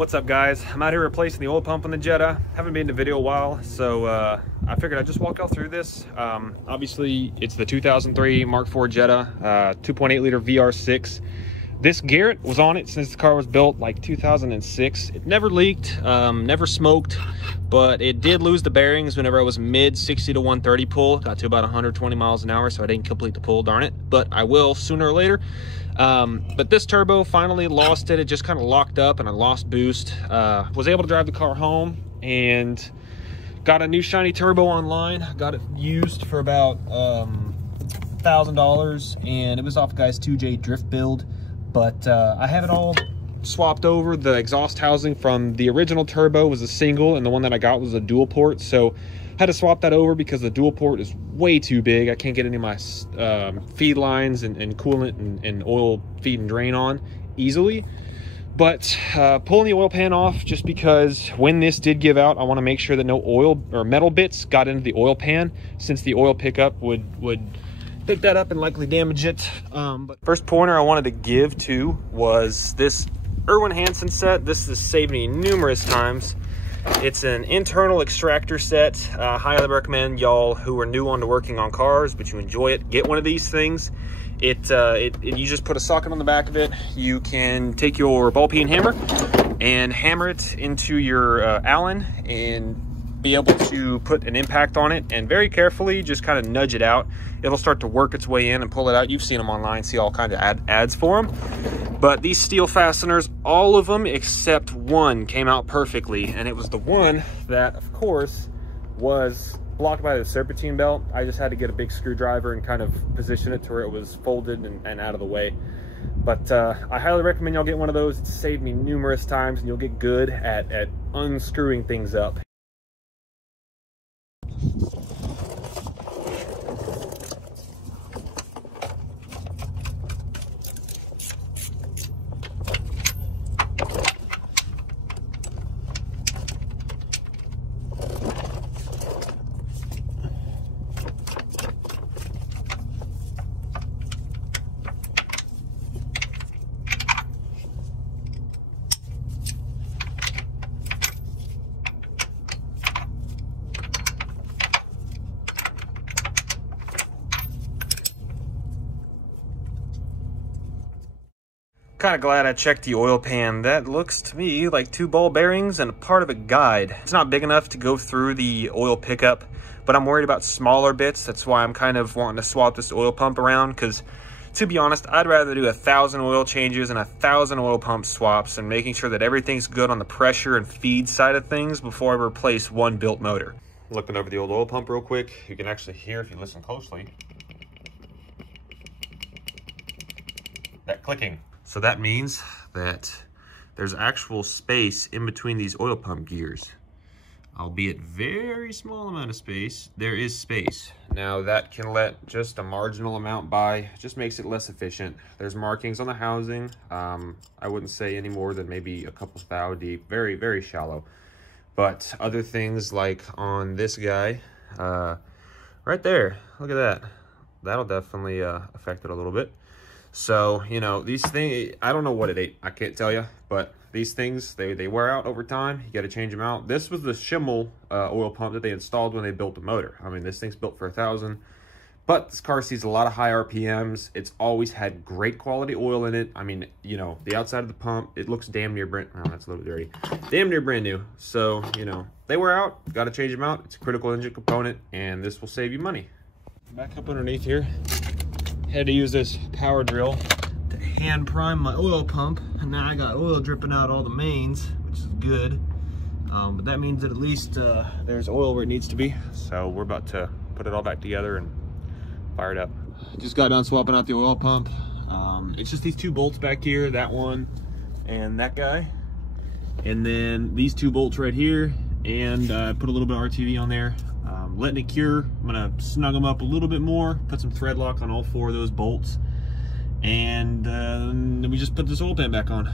What's up, guys? I'm out here replacing the oil pump on the Jett-A. Haven't been in a video a while, so I figured I'd just walk y'all through this. Obviously, it's the 2003 Mark IV Jett-A, 2.8 liter VR6. This Garrett was on it since the car was built like 2006. It never leaked, never smoked, but it did lose the bearings whenever I was mid 60 to 130 pull. Got to about 120 miles an hour, so I didn't complete the pull, darn it. But I will sooner or later. But this turbo finally lost it. It just kind of locked up and I lost boost. Was able to drive the car home and got a new shiny turbo online. Got it used for about $1,000, and it was off guy's 2J drift build. But I have it all swapped over. The exhaust housing from the original turbo was a single, and the one that I got was a dual port. So I had to swap that over because the dual port is way too big. I can't get any of my feed lines and coolant and oil feed and drain on easily. But pulling the oil pan off, just because when this did give out, I want to make sure that no oil or metal bits got into the oil pan, since the oil pickup would pick that up and likely damage it. But first pointer I wanted to give to was this Irwin Hansen set. This has saved me numerous times. It's an internal extractor set. Highly recommend y'all who are new onto working on cars, but you enjoy it, get one of these things. You just put a socket on the back of it. You can take your ball peen hammer and hammer it into your Allen and be able to put an impact on it, and very carefully just kind of nudge it out. It'll start to work its way in and pull it out. You've seen them online, see all kinds of ads for them. But these steel fasteners, all of them except one, came out perfectly, and it was the one that, of course, was blocked by the serpentine belt. I just had to get a big screwdriver and kind of position it to where it was folded and out of the way. But I highly recommend y'all get one of those. It's saved me numerous times, and you'll get good at unscrewing things up. Kind of glad I checked the oil pan. That looks to me like 2 ball bearings and a part of a guide. It's not big enough to go through the oil pickup, but I'm worried about smaller bits. That's why I'm kind of wanting to swap this oil pump around, because to be honest, I'd rather do 1,000 oil changes and 1,000 oil pump swaps, and making sure that everything's good on the pressure and feed side of things before I replace one built motor. Looking over the old oil pump real quick, you can actually hear, if you listen closely, that clicking. So that means that there's actual space in between these oil pump gears. Albeit very small amount of space, there is space. Now that can let just a marginal amount by, just makes it less efficient. There's markings on the housing. I wouldn't say any more than maybe a couple thou deep, very, very shallow. But other things like on this guy, right there, look at that. That'll definitely affect it a little bit. So, you know, these things, I don't know what it ate. I can't tell you, but these things, they wear out over time. You got to change them out. This was the Schimmel oil pump that they installed when they built the motor. I mean, this thing's built for 1,000, but this car sees a lot of high RPMs. It's always had great quality oil in it. I mean, you know, the outside of the pump, it looks damn near brand, oh, that's a little dirty. Damn near brand new. So, you know, they wear out, got to change them out. It's a critical engine component, and this will save you money. Back up underneath here. Had to use this power drill to hand prime my oil pump, and now I got oil dripping out all the mains, which is good. But that means that at least there's oil where it needs to be. So we're about to put it all back together and fire it up. Just got done swapping out the oil pump. It's just these 2 bolts back here, that one and that guy, and then these 2 bolts right here, and put a little bit of RTV on there. Letting it cure. I'm gonna snug them up a little bit more, put some thread lock on all 4 of those bolts, and then we just put this oil pan back on.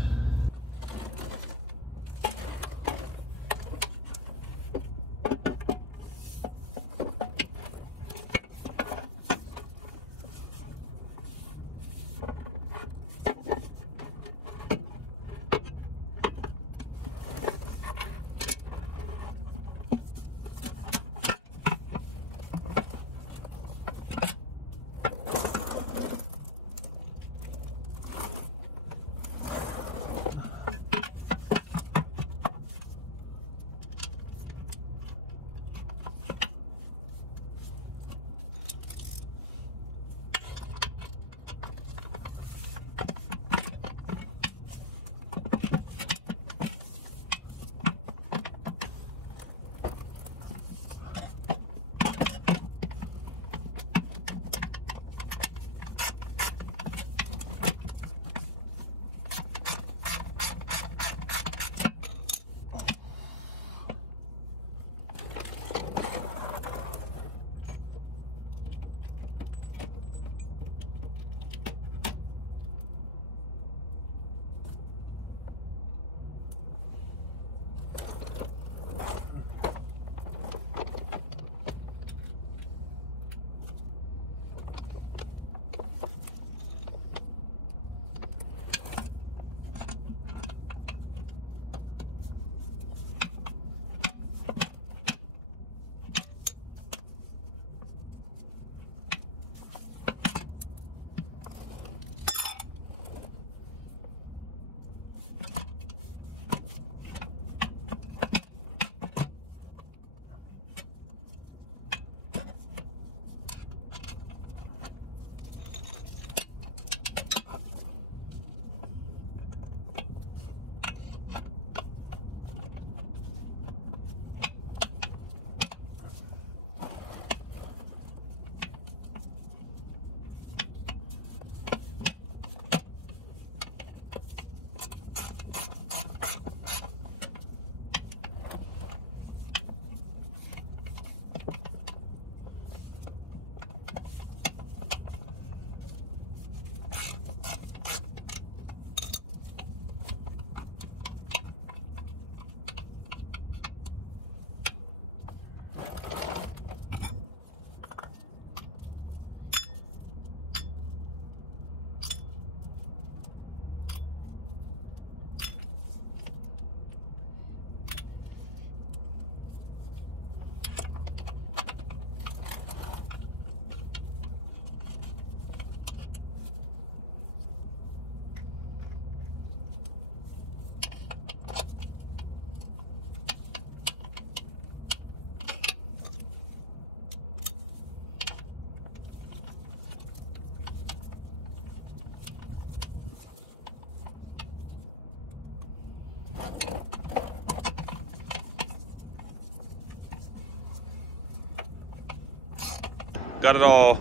got it all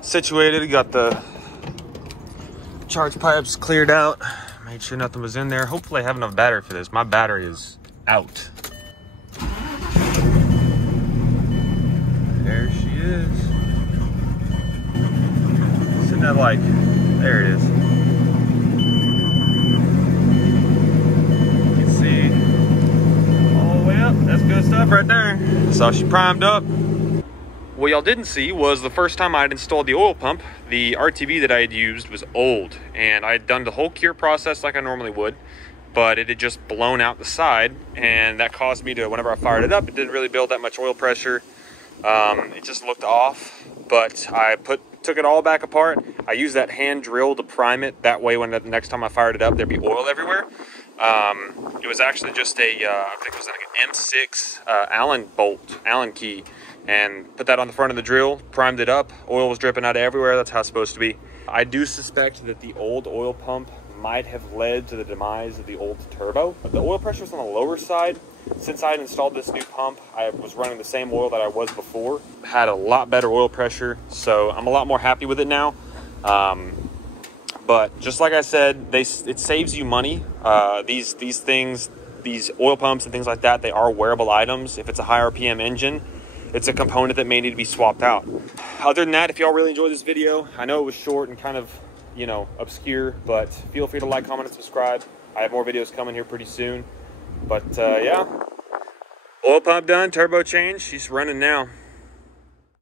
situated. Got the charge pipes cleared out. Made sure nothing was in there. Hopefully I have enough battery for this. My battery is out. There she is. Sitting at like, there it is. You can see all the way up. That's good stuff right there. So she primed up. What y'all didn't see was the first time I had installed the oil pump, the RTV that I had used was old, and I had done the whole cure process like I normally would, but it had just blown out the side, and that caused me to, whenever I fired it up, it didn't really build that much oil pressure. It just looked off, but I took it all back apart. I used that hand drill to prime it. That way, when the next time I fired it up, there'd be oil everywhere. It was actually just a, I think it was like an M6 Allen key, and put that on the front of the drill, primed it up. Oil was dripping out of everywhere. That's how it's supposed to be. I do suspect that the old oil pump might have led to the demise of the old turbo. But the oil pressure was on the lower side. Since I had installed this new pump, I was running the same oil that I was before. Had a lot better oil pressure, so I'm a lot more happy with it now. But just like I said, it saves you money. These things, these oil pumps and things like that, they are wearable items. If it's a high RPM engine, it's a component that may need to be swapped out. Other than that, if y'all really enjoyed this video, I know it was short and kind of, you know, obscure, but feel free to like, comment, and subscribe. I have more videos coming here pretty soon. But yeah, oil pump done, turbo change, she's running now.